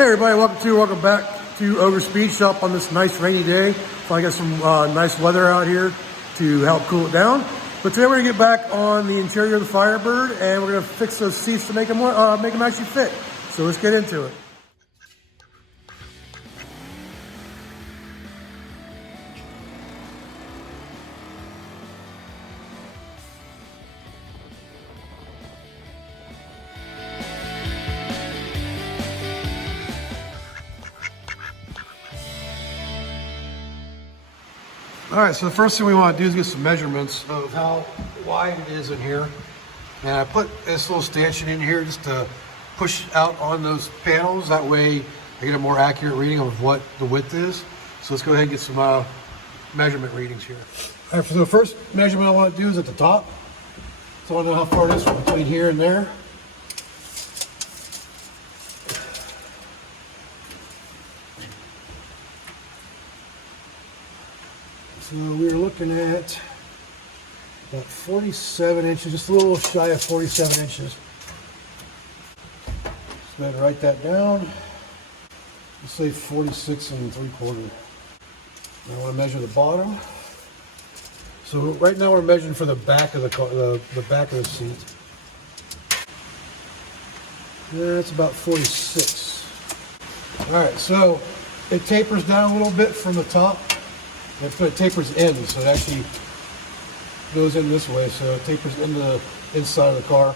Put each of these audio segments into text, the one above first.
Hey everybody, welcome back to Ogre Speed Shop on this nice rainy day. Finally got some nice weather out here to help cool it down. But today we're gonna get back on the interior of the Firebird and we're gonna fix those seats to make them actually fit. So let's get into it. All right, so the first thing we want to do is get some measurements of how wide it is in here. And I put this little stanchion in here just to push out on those panels. That way I get a more accurate reading of what the width is. So let's go ahead and get some measurement readings here. All right, so the first measurement I want to do is at the top. So I want to know how far it is from between here and there. So we're looking at about 47 inches, just a little shy of 47 inches. So go ahead and write that down. Let's say 46 3/4. Now I want to measure the bottom. So right now we're measuring for the back of the car, the back of the seat. That's about 46. All right, so it tapers down a little bit from the top. It tapers in, so it actually goes in this way, so it tapers in the inside of the car.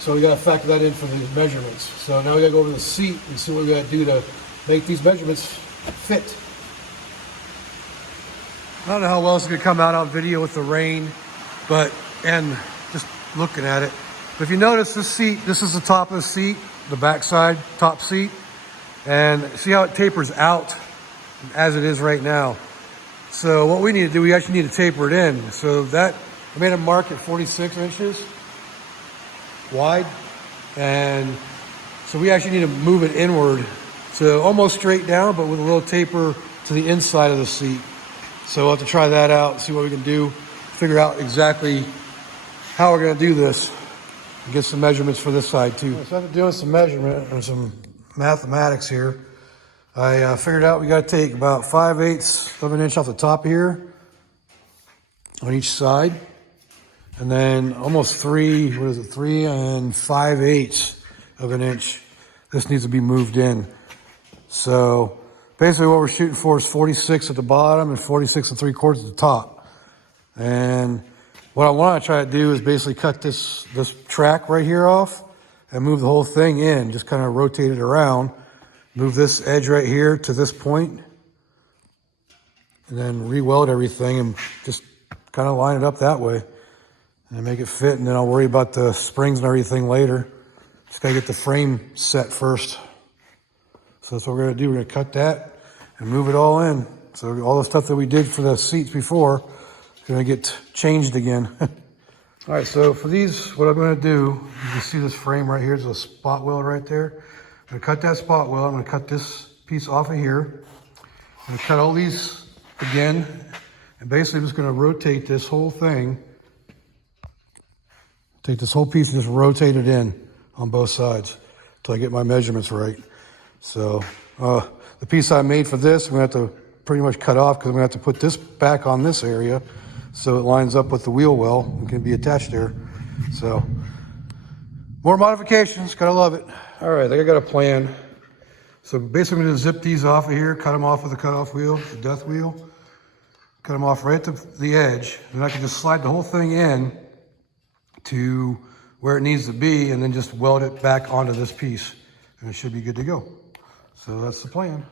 So we got to factor that in for these measurements. So now we got to go over to the seat and see what we got to do to make these measurements fit. I don't know how well it's going to come out on video with the rain, and just looking at it. But if you notice this seat, this is the top of the seat, the back side, top seat, and see how it tapers out as it is right now. So what we need to do, we actually need to taper it in. So that, I made a mark at 46 inches wide. And so we actually need to move it inward. So almost straight down, but with a little taper to the inside of the seat. So we'll have to try that out, see what we can do, figure out exactly how we're gonna do this, and get some measurements for this side too. So after doing some measurement and some mathematics here, I figured out we got to take about 5/8 of an inch off the top here on each side, and then almost 3 5/8 of an inch. This needs to be moved in. So basically what we're shooting for is 46 at the bottom and 46 3/4 at the top. And what I want to try to do is basically cut this track right here off and move the whole thing in, just kind of rotate it around. Move this edge right here to this point, and then re-weld everything and just kind of line it up that way and make it fit. And then I'll worry about the springs and everything later. Just gotta get the frame set first. So that's what we're gonna do. We're gonna cut that and move it all in. So all the stuff that we did for the seats before is gonna get changed again. All right, so for these, what I'm gonna do, you can see this frame right here is a spot weld right there. I'm gonna cut that spot weld. I'm gonna cut this piece off of here. I'm gonna cut all these again. And basically I'm just gonna rotate this whole thing. Take this whole piece and just rotate it in on both sides until I get my measurements right. So the piece I made for this, I'm gonna have to pretty much cut off because I'm gonna have to put this back on this area so it lines up with the wheel well and can be attached there. So more modifications, gotta love it. All right, I think I got a plan. So basically I'm gonna zip these off of here, cut them off with a cutoff wheel, the death wheel. Cut them off right to the edge. And I can just slide the whole thing in to where it needs to be and then just weld it back onto this piece. And it should be good to go. So that's the plan.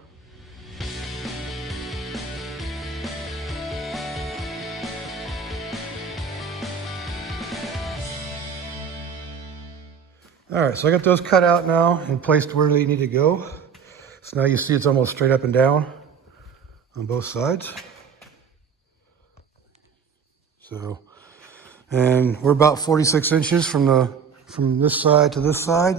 All right, so I got those cut out now and placed where they need to go. So now you see it's almost straight up and down on both sides. So, and we're about 46 inches from this side to this side.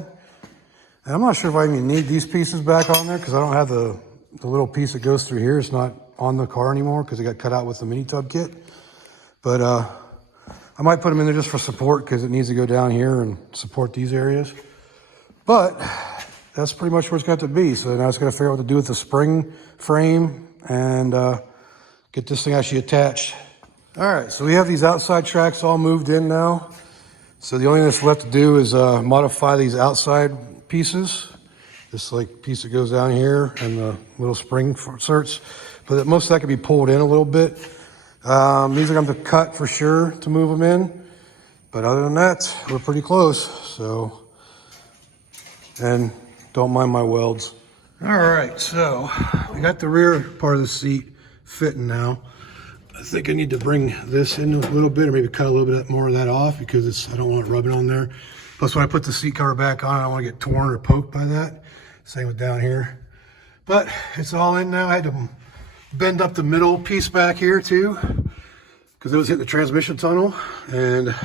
And I'm not sure if I even need these pieces back on there because I don't have the little piece that goes through here. It's not on the car anymore because it got cut out with the mini tub kit. But I might put them in there just for support because it needs to go down here and support these areas. But that's pretty much where it's got to be. So now it's got to figure out what to do with the spring frame and get this thing actually attached. All right, so we have these outside tracks all moved in now. So the only thing that's left to do is modify these outside pieces. This like piece that goes down here and the little spring inserts. But most of that can be pulled in a little bit. These are going to cut for sure to move them in. But other than that, we're pretty close. So, and don't mind my welds. All right, so I got the rear part of the seat fitting now. I think I need to bring this in a little bit, or maybe cut a little bit more of that off because I don't want it rubbing on there. Plus, when I put the seat cover back on, I don't want to get torn or poked by that. Same with down here. But it's all in now. I had to bend up the middle piece back here too, because it was hitting the transmission tunnel. And as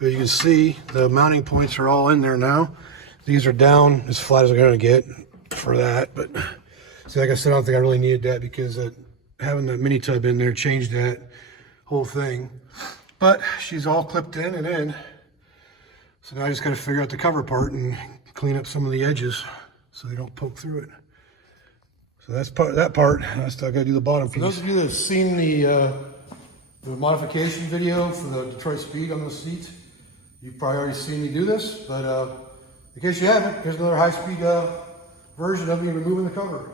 you can see, the mounting points are all in there now. These are down as flat as I'm going to get for that. But see, like I said, I don't think I really needed that because having the mini tub in there changed that whole thing. But she's all clipped in and in. So now I just got to figure out the cover part and clean up some of the edges so they don't poke through it. So that's part of that part. I still got to do the bottom piece. For those of you that have seen the modification video for the Detroit Speed on the seat, you've probably already seen me do this. But in case you haven't, here's another high-speed version of me removing the cover.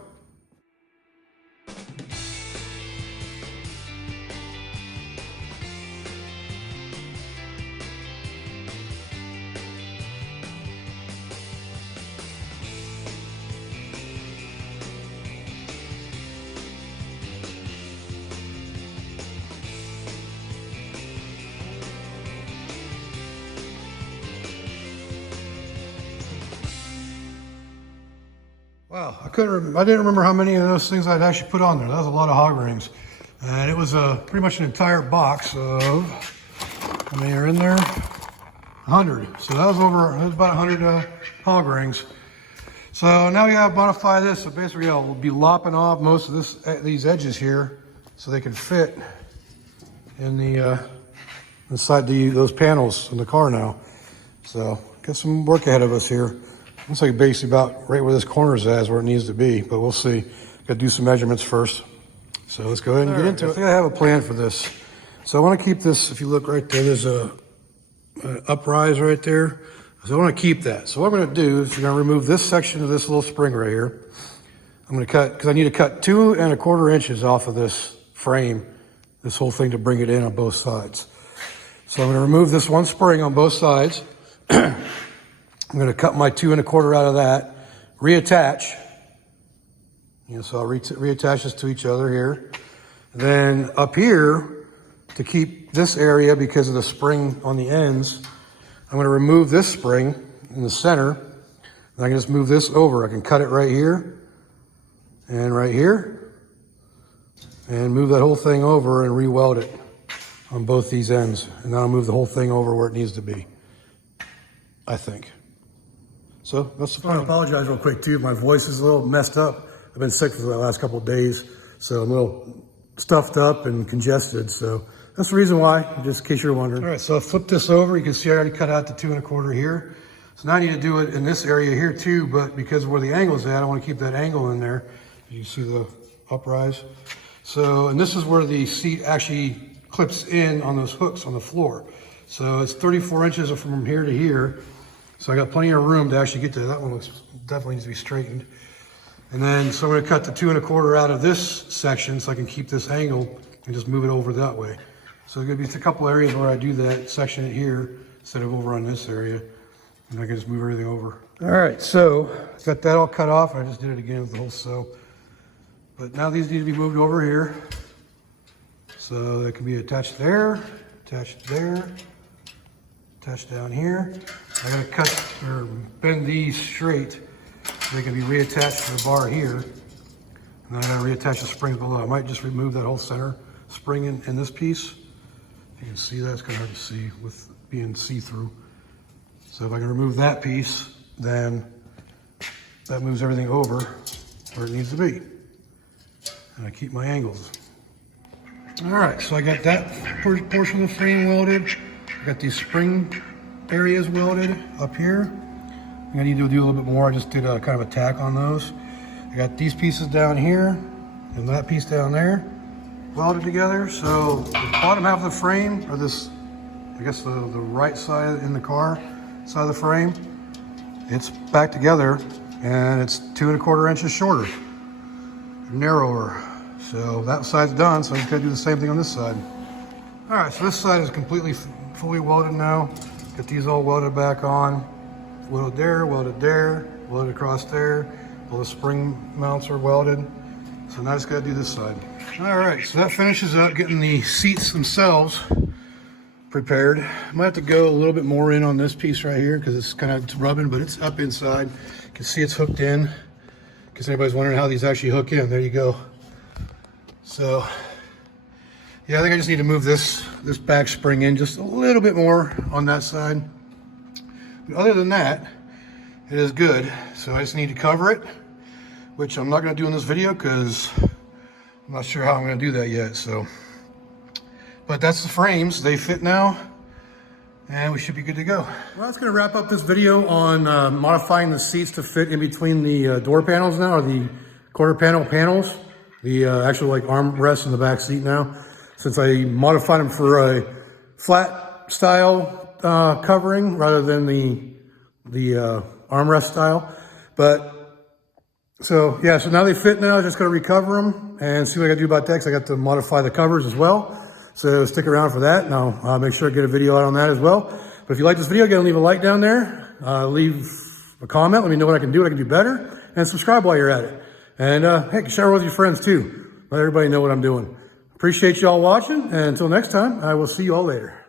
Wow, I didn't remember how many of those things I'd actually put on there. That was a lot of hog rings. And it was pretty much an entire box of, how many are in there? 100. So that was about 100 hog rings. So now we gotta modify this. So basically, we'll be lopping off most of these edges here so they can fit in the inside those panels in the car now. So got some work ahead of us here. Looks like basically about right where this corner is at is where it needs to be, but we'll see. Got to do some measurements first. So let's go ahead and get into it. I think I have a plan for this. So I want to keep this, if you look right there, there's a uprise right there. So I want to keep that. So what I'm going to do is I'm going to remove this section of this little spring right here. I'm going to cut, because I need to cut 2 1/4 inches off of this frame, this whole thing to bring it in on both sides. So I'm going to remove this one spring on both sides. I'm going to cut my 2 1/4 out of that, reattach. So I'll reattach this to each other here. And then up here, to keep this area because of the spring on the ends, I'm going to remove this spring in the center. And I can just move this over. I can cut it right here and right here and move that whole thing over and re-weld it on both these ends. And then I'll move the whole thing over where it needs to be, I think. So that's the plan. I apologize real quick too. My voice is a little messed up. I've been sick for the last couple of days, so I'm a little stuffed up and congested. So that's the reason why, just in case you're wondering. All right, so I flipped this over. You can see I already cut out the 2 1/4 here. So now I need to do it in this area here too, but because of where the angle is at, I want to keep that angle in there. You see the uprise. So, and this is where the seat actually clips in on those hooks on the floor. So it's 34 inches from here to here. So I got plenty of room to actually get to that one. Definitely needs to be straightened. And then, so I'm going to cut the 2 1/4 out of this section so I can keep this angle and just move it over that way. So there's going to be a couple areas where I do that, section it here instead of over on this area. And I can just move everything over. All right, so got that all cut off. I just did it again with the whole sew. But now these need to be moved over here. So they can be attached there, attached there, attached down here. I gotta cut or bend these straight so they can be reattached to the bar here. And then I gotta reattach the springs below. I might just remove that whole center spring in this piece. If you can see that, it's kind of hard to see with being see-through. So if I can remove that piece, then that moves everything over where it needs to be. And I keep my angles. All right, so I got that portion of the frame welded. I got these spring areas welded up here. I need to do a little bit more. I just did a kind of a tack on those. I got these pieces down here and that piece down there welded together. So the bottom half of the frame, or this, I guess the right side in the car side of the frame, it's back together and it's 2¼ inches shorter, narrower. So that side's done, so I just gotta do the same thing on this side. All right, so this side is completely fully welded now. Got these all welded back on. Welded there, welded across there. All the spring mounts are welded. So now I just gotta do this side. All right, so that finishes up getting the seats themselves prepared. I might have to go a little bit more in on this piece right here because it's kind of rubbing, but it's up inside. You can see it's hooked in. In case anybody's wondering how these actually hook in, there you go. So, yeah, I think I just need to move this back spring in just a little bit more on that side. But other than that, it is good. So I just need to cover it, which I'm not going to do in this video because I'm not sure how I'm going to do that yet. So, but that's the frames. They fit now, and we should be good to go. Well, that's going to wrap up this video on modifying the seats to fit in between the door panels now, or the quarter panel panels. The actual like armrests in the back seat now. Since I modified them for a flat style covering rather than the armrest style. But so yeah, so now they fit now. I just gotta recover them and see what I gotta do about that, because I got to modify the covers as well. So stick around for that, and I'll make sure I get a video out on that as well. But if you like this video, again, leave a like down there, leave a comment, let me know what I can do better, and subscribe while you're at it. And heck, share it with your friends too. Let everybody know what I'm doing. Appreciate you all watching, and until next time, I will see you all later.